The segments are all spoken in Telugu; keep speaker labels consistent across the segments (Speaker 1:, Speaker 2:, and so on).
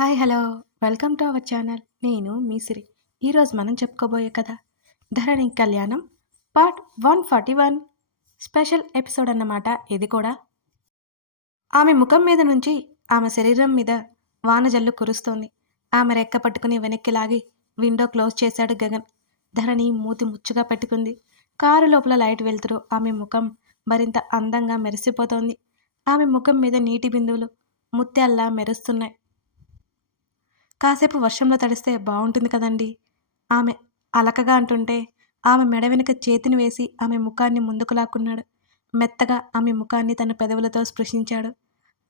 Speaker 1: Hi hello. Welcome to our channel. నేను మీసిరి ఈరోజు మనం చెప్పుకోబోయే కథ Dharani Kalyanam part one forty one. Special episode అన్నమాట ఇది కూడా. ఆమె ముఖం మీద నుంచి ఆమె శరీరం మీద వానజల్లు కురుస్తోంది. ఆమె రెక్క పట్టుకుని వెనక్కి లాగి విండో క్లోజ్ చేశాడు గగన్. ధరణి మూతి ముచ్చుగా పెట్టుకుంది. కారు లోపల లైట్ వెళ్తురు ఆమె ముఖం మరింత అందంగా మెరిసిపోతోంది. ఆమె ముఖం మీద నీటి బిందువులు ముత్యాల్లా మెరుస్తున్నాయి. కాసేపు వర్షంలో తడిస్తే బాగుంటుంది కదండి. ఆమె అలకగా అంటుంటే ఆమె మెడ వెనుక చేతిని వేసి ఆమె ముఖాన్ని ముందుకు లాక్కున్నాడు. మెత్తగా ఆమె ముఖాన్ని తన పెదవులతో స్పృశించాడు.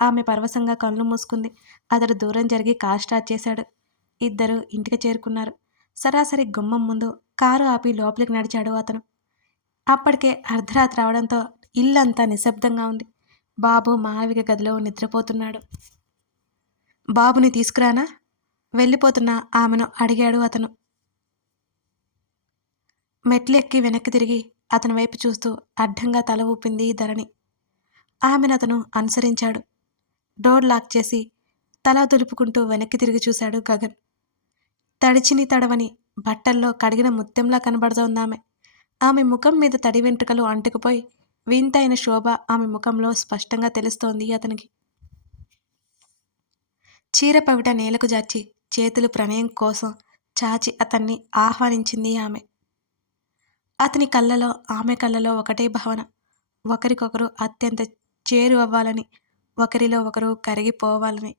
Speaker 1: ఆమె పరవశంగా కళ్ళు మూసుకుంది. అతడు దూరం జరిగి కార్ స్టార్ట్ చేశాడు. ఇద్దరు ఇంటికి చేరుకున్నారు. సరాసరి గుమ్మం ముందు కారు ఆపి లోపలికి నడిచాడు అతను. అప్పటికే అర్ధరాత్రి రావడంతో ఇల్లంతా నిశ్శబ్దంగా ఉంది. బాబు మాళవిక గదిలో నిద్రపోతున్నాడు. బాబుని తీసుకురానా? వెళ్ళిపోతున్న ఆమెను అడిగాడు అతను. మెట్లు ఎక్కి వెనక్కి తిరిగి అతని వైపు చూస్తూ అడ్డంగా తల ఊపింది ధరణి. ఆమెను అతను అనుసరించాడు. డోర్ లాక్ చేసి తల దులుపుకుంటూ వెనక్కి తిరిగి చూశాడు గగన్. తడిచిని తడవని బట్టల్లో కడిగిన ముత్యంలా కనబడుతోందామె. ఆమె ముఖం మీద తడి వెంట్రుకలు అంటుకుపోయి వింతైన శోభ ఆమె ముఖంలో స్పష్టంగా తెలుస్తోంది అతనికి. చీర పవిట నేలకు జార్చి చేతులు ప్రణయం కోసం చాచి అతన్ని ఆహ్వానించింది ఆమె. అతని కళ్ళలో ఆమె కళ్ళలో ఒకటే భావన. ఒకరికొకరు అత్యంత చేరు అవ్వాలని ఒకరిలో ఒకరు కరిగిపోవాలని.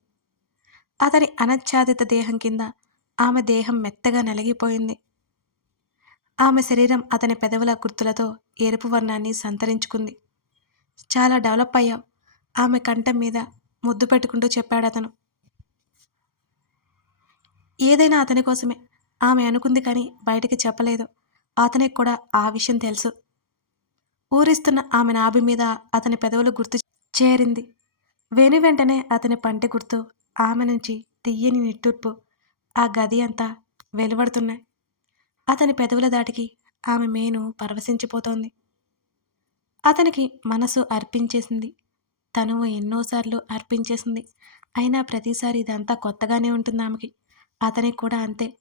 Speaker 1: అతని అనచ్ఛాదిత దేహం కింద ఆమె దేహం మెత్తగా నలిగిపోయింది. ఆమె శరీరం అతని పెదవుల గుర్తులతో ఎరుపు వర్ణాన్ని సంతరించుకుంది. చాలా డెవలప్ అయ్యావు. ఆమె కంఠం మీద ముద్దు పెట్టుకుంటూ చెప్పాడు అతను ఏదైనా అతని కోసమే. ఆమె అనుకుంది కానీ బయటికి చెప్పలేదు. అతనికి కూడా ఆ విషయం తెలుసు. ఊరిస్తున్న ఆమె నాభి మీద అతని పెదవులు గుర్తు చేరింది. వెను వెంటనే అతని పంటి గుర్తు ఆమె నుంచి తీయని నిట్టూర్పు ఆ గది అంతా వెలువడుతున్నాయి. అతని పెదవుల దాటికి ఆమె మేను పరవశించిపోతోంది. అతనికి మనసు అర్పించేసింది. తనువు ఎన్నోసార్లు అర్పించేసింది. అయినా ప్రతిసారి ఇదంతా కొత్తగానే ఉంటుంది ఆమెకి అతనికి కూడా అంతే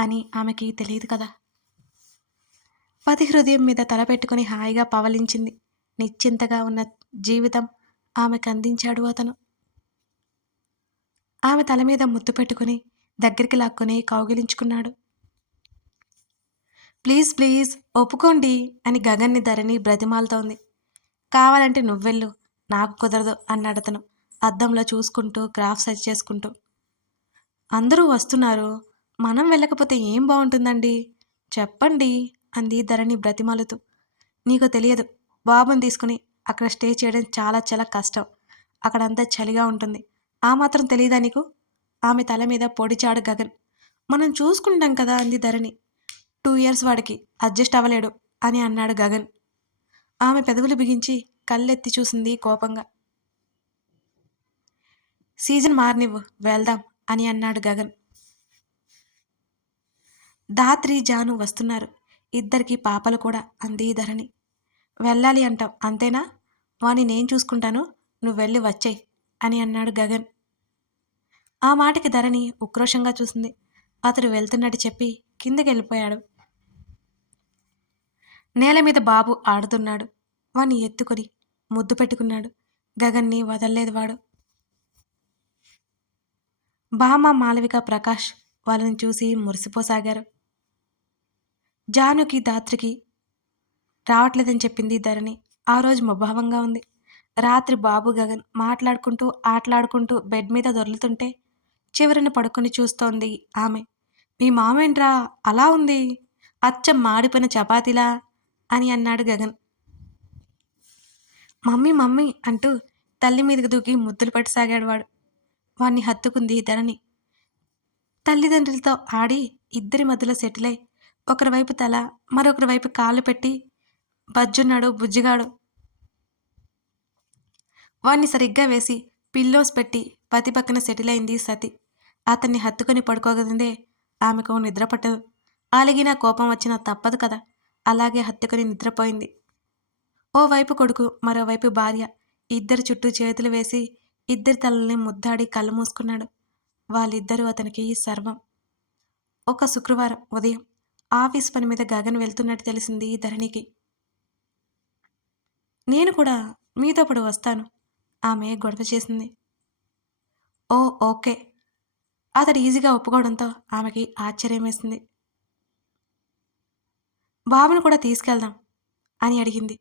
Speaker 1: అని ఆమెకి తెలియదు కదా. పతి హృదయం మీద తలపెట్టుకుని హాయిగా పవలించింది. నిశ్చింతగా ఉన్న జీవితం ఆమెకు అందించాడు అతను. ఆమె తల మీద ముద్దు పెట్టుకుని దగ్గరికి లాక్కుని కౌగిలించుకున్నాడు. ప్లీజ్ ప్లీజ్ ఒప్పుకోండి అని గగన్ని ధరణి బ్రతిమాలుతోంది. కావాలంటే నువ్వెళ్ళు నాకు కుదరదు అన్నాడు అతను అద్దంలో చూసుకుంటూ గ్రాఫ్ సెట్ చేసుకుంటూ. అందరూ వస్తున్నారు. మనం వెళ్ళకపోతే ఏం బాగుంటుందండి? చెప్పండి అంది ధరణి బ్రతిమాలుతూ. నీకు తెలియదు బాబుని తీసుకుని అక్కడ స్టే చేయడం చాలా చాలా కష్టం. అక్కడంతా చలిగా ఉంటుంది. ఆ మాత్రం తెలియదా నీకు? ఆమె తల మీద పొడిచాడు గగన్. మనం చూసుకుంటాం కదా అంది ధరణి. టూ ఇయర్స్ వాడికి అడ్జస్ట్ అవ్వలేడు అని అన్నాడు గగన్. ఆమె పెదవులు బిగించి కళ్ళెత్తి చూసింది కోపంగా. సీజన్ మారనివ్వు వెళ్దాం. అని అన్నాడు గగన్. దాత్రి జాను వస్తున్నారు. ఇద్దరికి పాపలు కూడా అంది ధరణి వెళ్ళాలి అంటాం అంతేనా? వాణ్ణి నేను చూసుకుంటాను నువ్వు వెళ్ళి వచ్చేయ్ అని అన్నాడు గగన్. ఆ మాటకి ధరణి ఉక్రోషంగా చూసింది. అతడు వెళ్తున్నట్టు చెప్పి కిందకి వెళ్ళిపోయాడు నేల మీద బాబు ఆడుతున్నాడు. వాణ్ణి ఎత్తుకొని ముద్దు పెట్టుకున్నాడు. గగన్ని వదల్లేదు వాడు. బామ్మ మాలవిక ప్రకాష్ వాళ్ళని చూసి మురిసిపోసాగారు. జానుకి దాత్రికి రావట్లేదని చెప్పింది ధరణి. ఆ రోజు ముభావంగా ఉంది. రాత్రి బాబు గగన్ మాట్లాడుకుంటూ ఆటలాడుకుంటూ బెడ్ మీద దొర్లుతుంటే చివరిని పడుకొని చూస్తోంది ఆమె. మీ మామేంట్రా? అలా ఉంది? అచ్చం మాడిపోయిన చపాతీలా అని అన్నాడు గగన్. మమ్మీ మమ్మీ అంటూ తల్లి మీదకి దూకి ముద్దులు పట్టసాగాడు వాడు. వాణ్ణి హత్తుకుంది ధరణి. తల్లిదండ్రులతో ఆడి ఇద్దరి మధ్యలో సెటిల్ అయి ఒకరి వైపు తల మరొకరి వైపు కాళ్ళు పెట్టి బజ్జున్నాడు బుజ్జిగాడు. వాణ్ణి సరిగ్గా వేసి పిల్లోస్ పెట్టి పతి పక్కన సెటిల్ అయింది సతి. అతన్ని హత్తుకొని పడుకోగలిందే ఆమెకు నిద్ర పట్టదు. కోపం వచ్చినా తప్పదు కదా. అలాగే హత్తుకుని నిద్రపోయింది. ఓవైపు కొడుకు మరోవైపు భార్య. ఇద్దరి చుట్టూ చేతులు వేసి ఇద్దరి తలని ముద్దాడి కళ్ళు మూసుకున్నాడు. వాళ్ళిద్దరూ అతనికి సర్వం. ఒక శుక్రవారం ఉదయం ఆఫీస్ పని మీద గగన్ వెళ్తున్నట్టు తెలిసింది ధరణికి. నేను కూడా మీతో వస్తాను ఆమె గొడవ చేసింది. Oh okay. అతడు ఈజీగా ఒప్పుకోవడంతో ఆమెకి ఆశ్చర్యం వేసింది. బాబును కూడా తీసుకెళ్దాం అని అడిగింది.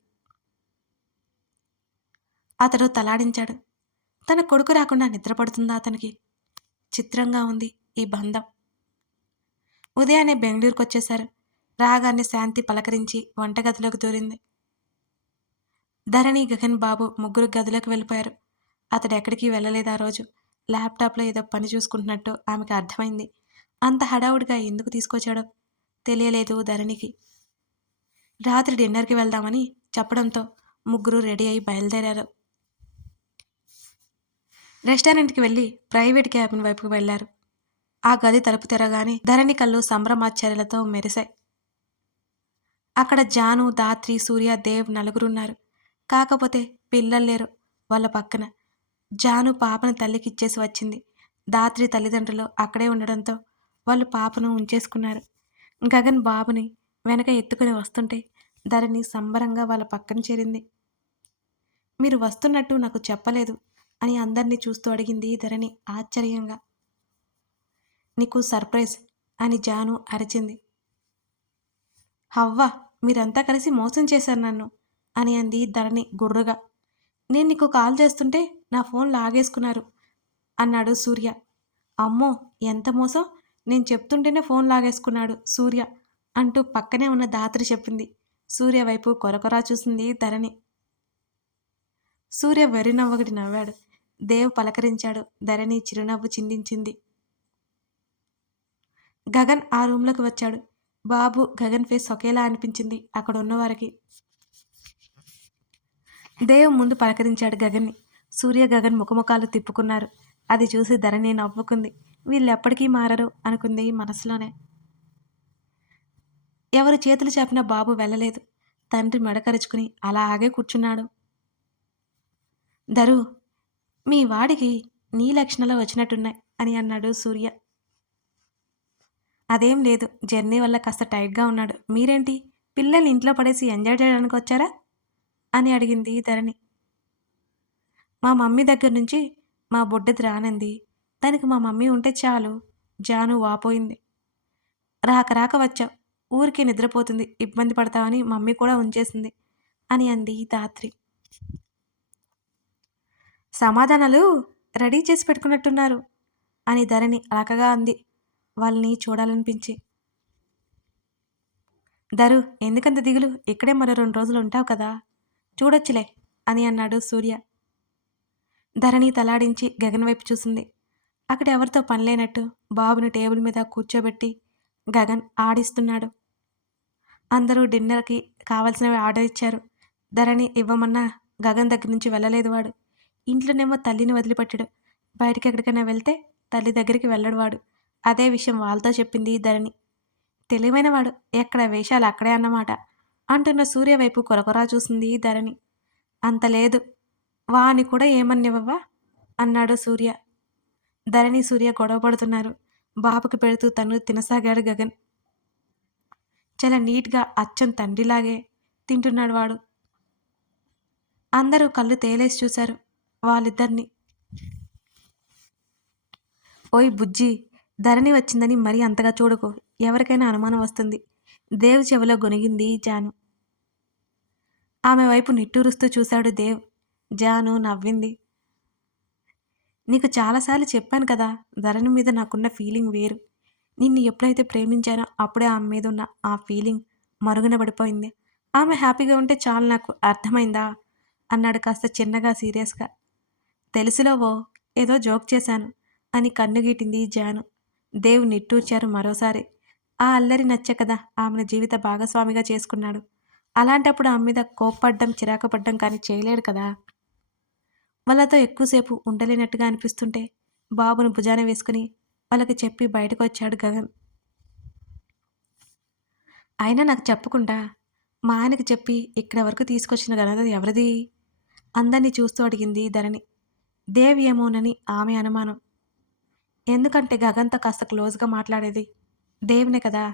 Speaker 1: అతడు తలాడించాడు. తన కొడుకు రాకుండా నిద్రపడుతుందా అతనికి? చిత్రంగా ఉంది ఈ బంధం. ఉదయాన్నే బెంగళూరుకు వచ్చేశారు రాగాన్ని శాంతి పలకరించి వంటగదిలోకి దూరింది. ధరణి గగన్ బాబు ముగ్గురు గదిలోకి వెళ్ళిపోయారు. అతడు ఎక్కడికి వెళ్ళలేదు ఆ రోజు. ల్యాప్టాప్లో ఏదో పని చూసుకుంటున్నట్టు ఆమెకు అర్థమైంది. అంత హడావుడిగా ఎందుకు తీసుకొచ్చాడో తెలియలేదు ధరణికి. రాత్రి డిన్నర్కి వెళ్దామని చెప్పడంతో ముగ్గురు రెడీ అయి బయలుదేరారు. రెస్టారెంట్కి వెళ్ళి ప్రైవేట్ క్యాబిన్ వైపుకు వెళ్ళారు ఆ గది తలుపు తెరగానే ధరణి కళ్ళు సంభ్రమాశ్చర్యలతో మెరిశాయి. అక్కడ జాను దాత్రి సూర్య దేవ్ నలుగురున్నారు. కాకపోతే పిల్లలు లేరు వాళ్ళ పక్కన. జాను పాపను తల్లికి ఇచ్చేసి వచ్చింది. దాత్రి తల్లిదండ్రులు అక్కడే ఉండడంతో వాళ్ళు పాపను ఉంచేసుకున్నారు. గగన్ బాబుని వెనక ఎత్తుకుని వస్తుంటే ధరణి సంబరంగా వాళ్ళ పక్కన చేరింది. మీరు వస్తున్నట్టు నాకు చెప్పలేదు. అని అందరినీ చూస్తూ అడిగింది ధరణి ఆశ్చర్యంగా. నీకు సర్ప్రైజ్ అని జాను అరిచింది. హవ్వ మీరంతా కలిసి మోసం చేశారు నన్ను అని అంది ధరణి గుర్రుగా. నేను నీకు కాల్ చేస్తుంటే నా ఫోన్ లాగేసుకున్నారు అన్నాడు సూర్య. అమ్మో ఎంత మోసం? నేను చెప్తుంటేనే ఫోన్ లాగేసుకున్నాడు సూర్య అంటూ పక్కనే ఉన్న దాత్రి చెప్పింది. సూర్య వైపు కొరకొరా చూసింది ధరణి. సూర్య వెర్రినవ్వగడి నవ్వాడు. దేవ్ పలకరించాడు. ధరణి చిరునవ్వు చిందించింది. గగన్ ఆ రూమ్లోకి వచ్చాడు. బాబు గగన్ ఫేస్ ఒకేలా అనిపించింది అక్కడ ఉన్నవారికి దేవ్ ముందు పలకరించాడు గగన్ని. సూర్య గగన్ ముఖముఖాలు తిప్పుకున్నారు. అది చూసి ధరణి నవ్వుకుంది. వీళ్ళెప్పటికీ మారరు అనుకుంది మనసులోనే. ఎవరు చేతులు చాపినా బాబు వెళ్ళలేదు. తండ్రి మెడకరుచుకుని అలాగే కూర్చున్నాడు. ధరు మీ వాడికి నీ లక్షణాలు వచ్చినట్టున్నాయి అని అన్నాడు సూర్య. అదేం లేదు జర్నీ వల్ల కాస్త టైట్గా ఉన్నాడు. మీరేంటి? పిల్లల్ని ఇంట్లో పడేసి ఎంజాయ్ చేయడానికి వచ్చారా? అని అడిగింది ధరణి. మా మమ్మీ దగ్గర నుంచి మా బొడ్డది రానంది. దానికి మా మమ్మీ ఉంటే చాలు జాను వాపోయింది. రాక రాక వచ్చావు. ఊరికి నిద్రపోతుంది ఇబ్బంది పడతావని మమ్మీ కూడా ఉంచేసింది అని అంది దాత్రి సమాధానాలు రెడీ చేసి పెట్టుకున్నట్టున్నారు అని ధరణి అలకగా అంది. వాళ్ళని చూడాలనిపించి. ధరు ఎందుకంత దిగులు? ఇక్కడే మరో రెండు రోజులు ఉంటావు కదా. చూడొచ్చులే అని అన్నాడు సూర్య. ధరణి తలాడించి గగన్ వైపు చూసింది. అక్కడ ఎవరితో పనిలేనట్టు బాబుని టేబుల్ మీద కూర్చోబెట్టి గగన్ ఆడిస్తున్నాడు. అందరూ డిన్నర్కి కావలసినవి ఆర్డర్ ఇచ్చారు. ధరణి ఇవ్వమన్నా గగన్ దగ్గర నుంచి వెళ్ళలేదు వాడు. ఇంట్లోనేమో తల్లిని వదిలిపెట్టాడు. బయటికి ఎక్కడికైనా వెళ్తే తల్లి దగ్గరికి వెళ్ళడు వాడు. అదే విషయం వాళ్ళతో చెప్పింది ధరణి. తెలివైనవాడు ఎక్కడ వేషాలు అక్కడే అన్నమాట. అంటున్న సూర్య వైపు కొరకొరా చూసింది ధరణి. అంత లేదు. వాని కూడా ఏమన్నివ్వవా? అన్నాడు సూర్య. ధరణి సూర్య గొడవ పడుతున్నారు. బాబుకి పెడుతూ తను తినసాగాడు గగన్. చాలా నీట్గా అచ్చం తండ్రిలాగే తింటున్నాడు వాడు. అందరూ కళ్ళు తేలేసి చూశారు. వాళ్ళిద్దరిని. ఓయ్ బుజ్జి ధరణి వచ్చిందని మరీ అంతగా చూడకు. ఎవరికైనా అనుమానం వస్తుంది. దేవ్ చెవిలో గొనిగింది జాను. ఆమె వైపు నిట్టూరుస్తూ చూశాడు దేవ్. జాను నవ్వింది. నీకు చాలాసార్లు చెప్పాను కదా ధరణి మీద నాకున్న ఫీలింగ్ వేరు. నిన్ను ఎప్పుడైతే ప్రేమించానో అప్పుడే ఆమె మీద ఉన్న ఆ ఫీలింగ్ మరుగున పడిపోయింది. ఆమె హ్యాపీగా ఉంటే చాలు నాకు అర్థమైందా? అన్నాడు కాస్త చిన్నగా సీరియస్గా. తెలుసులోవో ఏదో జోక్ చేశాను అని కన్నుగీటింది జాను. దేవ్ నిట్టూర్చారు మరోసారి. ఆ అల్లరి నచ్చ కదా ఆమెను జీవిత భాగస్వామిగా చేసుకున్నాడు. అలాంటప్పుడు ఆమె మీద కోప్పడ్డం చిరాకపడ్డం కానీ చేయలేడు కదా. వాళ్ళతో ఎక్కువసేపు ఉండలేనట్టుగా అనిపిస్తుంటే బాబును భుజాన వేసుకుని వాళ్ళకి చెప్పి బయటకు వచ్చాడు గగన్. అయినా నాకు చెప్పకుండా మా ఆయనకు చెప్పి ఇక్కడ వరకు తీసుకొచ్చిన ఘనత ఎవరిది అందరినీ చూస్తూ అడిగింది ధరణి. దేవ్ ఏమోనని ఆమె అనుమానం. ఎందుకంటే గగన్తో కాస్త క్లోజ్గా మాట్లాడేది దేవునే కదా.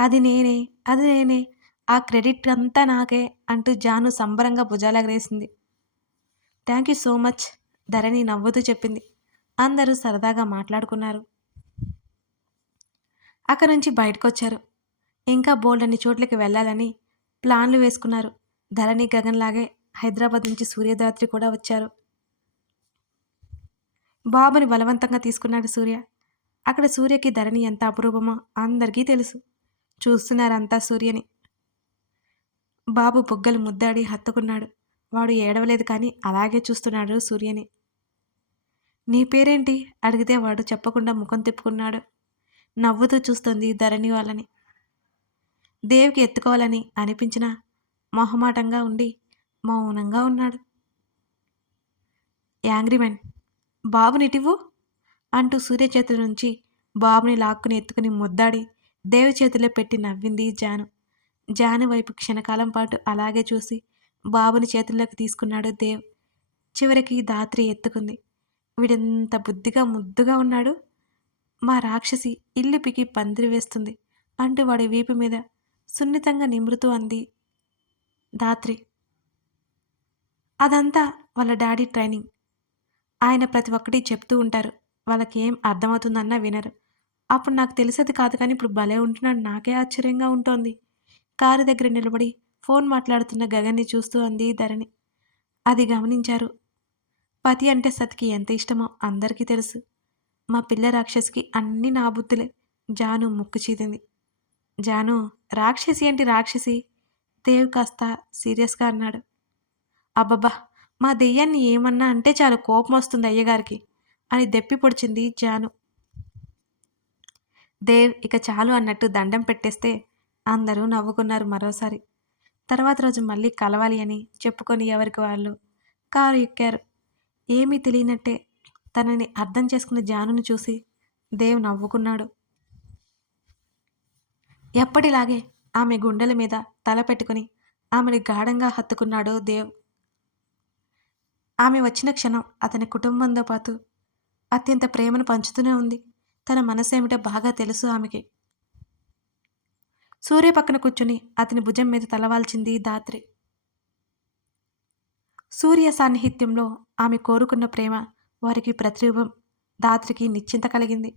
Speaker 1: అది నేనే అది నేనే. ఆ క్రెడిట్ అంతా నాకే అంటూ జాను సంబరంగా భుజాలగరేసింది thank you so much Dharani నవ్వుతూ చెప్పింది. అందరూ సరదాగా మాట్లాడుకున్నారు. అక్కడి నుంచి బయటకు వచ్చారు ఇంకా బోల్డ్ అన్ని చోట్లకి వెళ్ళాలని ప్లాన్లు వేసుకున్నారు. ధరణి గగన్లాగే హైదరాబాద్ నుంచి సూర్యదాత్రి కూడా వచ్చారు. బాబుని బలవంతంగా తీసుకున్నాడు సూర్య. అక్కడ సూర్యకి ధరణి ఎంత అపురూపమో అందరికీ తెలుసు. చూస్తున్నారంతా సూర్యని. బాబు బుగ్గలు ముద్దాడి హత్తుకున్నాడు. వాడు ఏడవలేదు కానీ అలాగే చూస్తున్నాడు సూర్యని. నీ పేరేంటి? అడిగితే వాడు చెప్పకుండా ముఖం తిప్పుకున్నాడు. నవ్వుతూ చూస్తుంది ధరణి వాళ్ళని. దేవికి ఎత్తుకోవాలని అనిపించినా మొహమాటంగా ఉండి మౌనంగా ఉన్నాడు. యాంగ్రీమెన్ బాబునిటివు అంటూ సూర్య చేతుల నుంచి బాబుని లాక్కుని ఎత్తుకుని ముద్దాడి దేవి చేతిలో పెట్టి నవ్వింది జాను. జాను వైపు క్షణకాలం పాటు అలాగే చూసి బాబుని చేతుల్లోకి తీసుకున్నాడు దేవ్. చివరికి దాత్రి ఎత్తుకుంది. వీడెంత బుద్ధిగా ముద్దుగా ఉన్నాడు? మా రాక్షసి ఇల్లు పికి పందిరి వేస్తుంది అంటూ వాడి వీపు మీద సున్నితంగా నిమృతూ అంది దాత్రి అదంతా వాళ్ళ డాడీ ట్రైనింగ్. ఆయన ప్రతి ఒక్కటి చెప్తూ ఉంటారు. వాళ్ళకి ఏం అర్థమవుతుందన్నా వినరు. అప్పుడు నాకు తెలిసేది కాదు కానీ ఇప్పుడు భలే ఉంటున్నాడు. నాకే ఆశ్చర్యంగా ఉంటోంది. కారు దగ్గర నిలబడి ఫోన్ మాట్లాడుతున్న గగన్ని చూస్తూ అంది ధరణి. అది గమనించారు. పతి అంటే సతికి ఎంత ఇష్టమో అందరికీ తెలుసు. మా పిల్ల రాక్షసికి అన్ని నా బుద్ధులే. జాను ముక్కు చీదింది. జాను రాక్షసి ఏంటి రాక్షసి? దేవ్ కాస్త సీరియస్గా అన్నాడు. అబ్బబ్బా మా దెయ్యాన్ని ఏమన్నా అంటే చాలు కోపం వస్తుంది అయ్యగారికి అని దెప్పి పొడిచింది జాను. దేవ్ ఇక చాలు అన్నట్టు దండం పెట్టేస్తే అందరూ నవ్వుకున్నారు మరోసారి. తర్వాత రోజు మళ్ళీ కలవాలి అని చెప్పుకొని ఎవరికి వాళ్ళు కారు ఎక్కారు. ఏమీ తెలియనట్టే తనని అర్థం చేసుకున్న జానును చూసి దేవ్ నవ్వుకున్నాడు. ఎప్పటిలాగే ఆమె గుండెల మీద తల పెట్టుకుని ఆమెని గాఢంగా హత్తుకున్నాడు దేవ్. ఆమె వచ్చిన క్షణం అతని కుటుంబంతో పాటు అత్యంత ప్రేమను పంచుతూనే ఉంది. తన మనసేమిటో బాగా తెలుసు ఆమెకి. సూర్య పక్కన కూర్చుని అతని భుజం మీద తలవాల్చింది దాత్రి సూర్య సాన్నిహిత్యంలో ఆమె కోరుకున్న ప్రేమ వారికి ప్రతిరూపం దాత్రికి నిశ్చింత కలిగింది.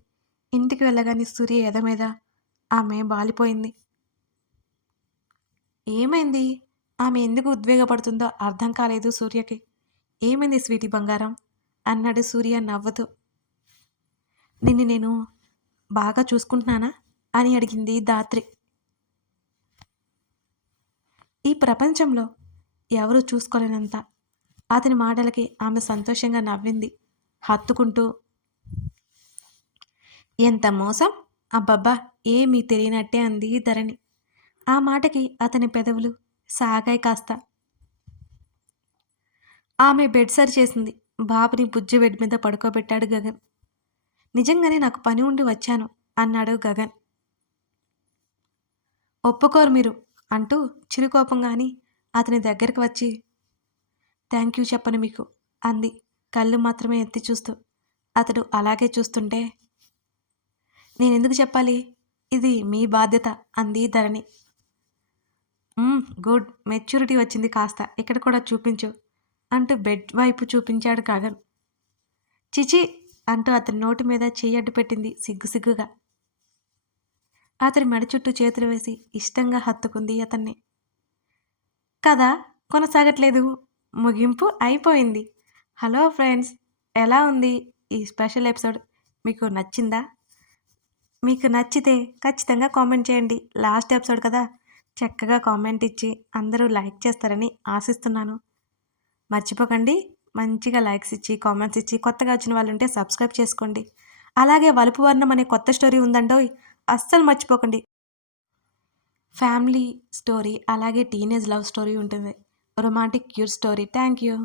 Speaker 1: ఇంటికి వెళ్ళగానే సూర్య ఎద మీద ఆమె బాలిపోయింది ఏమైంది? ఆమె ఎందుకు ఉద్వేగపడుతుందో అర్థం కాలేదు సూర్యకి. ఏమైంది స్వీటి బంగారం? అన్నాడు సూర్య నవ్వుతూ. నిన్ను నేను బాగా చూసుకుంటున్నానా? అని అడిగింది దాత్రి ఈ ప్రపంచంలో ఎవరు చూసుకోలేనంత. అతని మాటలకి ఆమె సంతోషంగా నవ్వింది. హత్తుకుంటూ ఎంత మోసం? అబ్బబ్బా ఏమీ తెలియనట్టే అంది ధరణి. ఆ మాటకి అతని పెదవులు సాగాయి కాస్త. ఆమె బెడ్ సరి చేసింది. బాబుని బుజ్జి బెడ్ మీద పడుకోబెట్టాడు గగన్. నిజంగానే నాకు పని ఉండి వచ్చాను అన్నాడు గగన్. ఒప్పుకోరు మీరు అంటూ చిరుకోపంగాని అతని దగ్గరికి వచ్చి థ్యాంక్ యూ చెప్పను మీకు అంది కళ్ళు మాత్రమే ఎత్తి చూస్తూ. అతడు అలాగే చూస్తుంటే నేనెందుకు చెప్పాలి? ఇది మీ బాధ్యత అంది ధరణి. గుడ్. మెచ్యూరిటీ వచ్చింది కాస్త. ఇక్కడ కూడా చూపించు అంటూ బెడ్ వైపు చూపించాడు గగన్ చిచి అంటూ అతని నోటి మీద చెయ్యడ్డు పెట్టింది సిగ్గు సిగ్గుగా. అతని మెడ చుట్టూ చేతులు వేసి ఇష్టంగా హత్తుకుంది అతన్ని. కథ కొనసాగట్లేదు. ముగింపు అయిపోయింది. హలో ఫ్రెండ్స్ ఎలా ఉంది ఈ స్పెషల్ ఎపిసోడ్? మీకు నచ్చిందా? మీకు నచ్చితే ఖచ్చితంగా కామెంట్ చేయండి. లాస్ట్ ఎపిసోడ్ కదా. చక్కగా కామెంట్ ఇచ్చి అందరూ లైక్ చేస్తారని ఆశిస్తున్నాను. మర్చిపోకండి. మంచిగా లైక్స్ ఇచ్చి కామెంట్స్ ఇచ్చి కొత్తగా వచ్చిన వాళ్ళు ఉంటే సబ్స్క్రైబ్ చేసుకోండి. అలాగే వలుపు వర్ణం అనే కొత్త స్టోరీ ఉందండో అస్సలు మర్చిపోకండి. ఫ్యామిలీ స్టోరీ అలాగే టీనేజ్ లవ్ స్టోరీ ఉంటుంది. Romantic cure story. Thank you.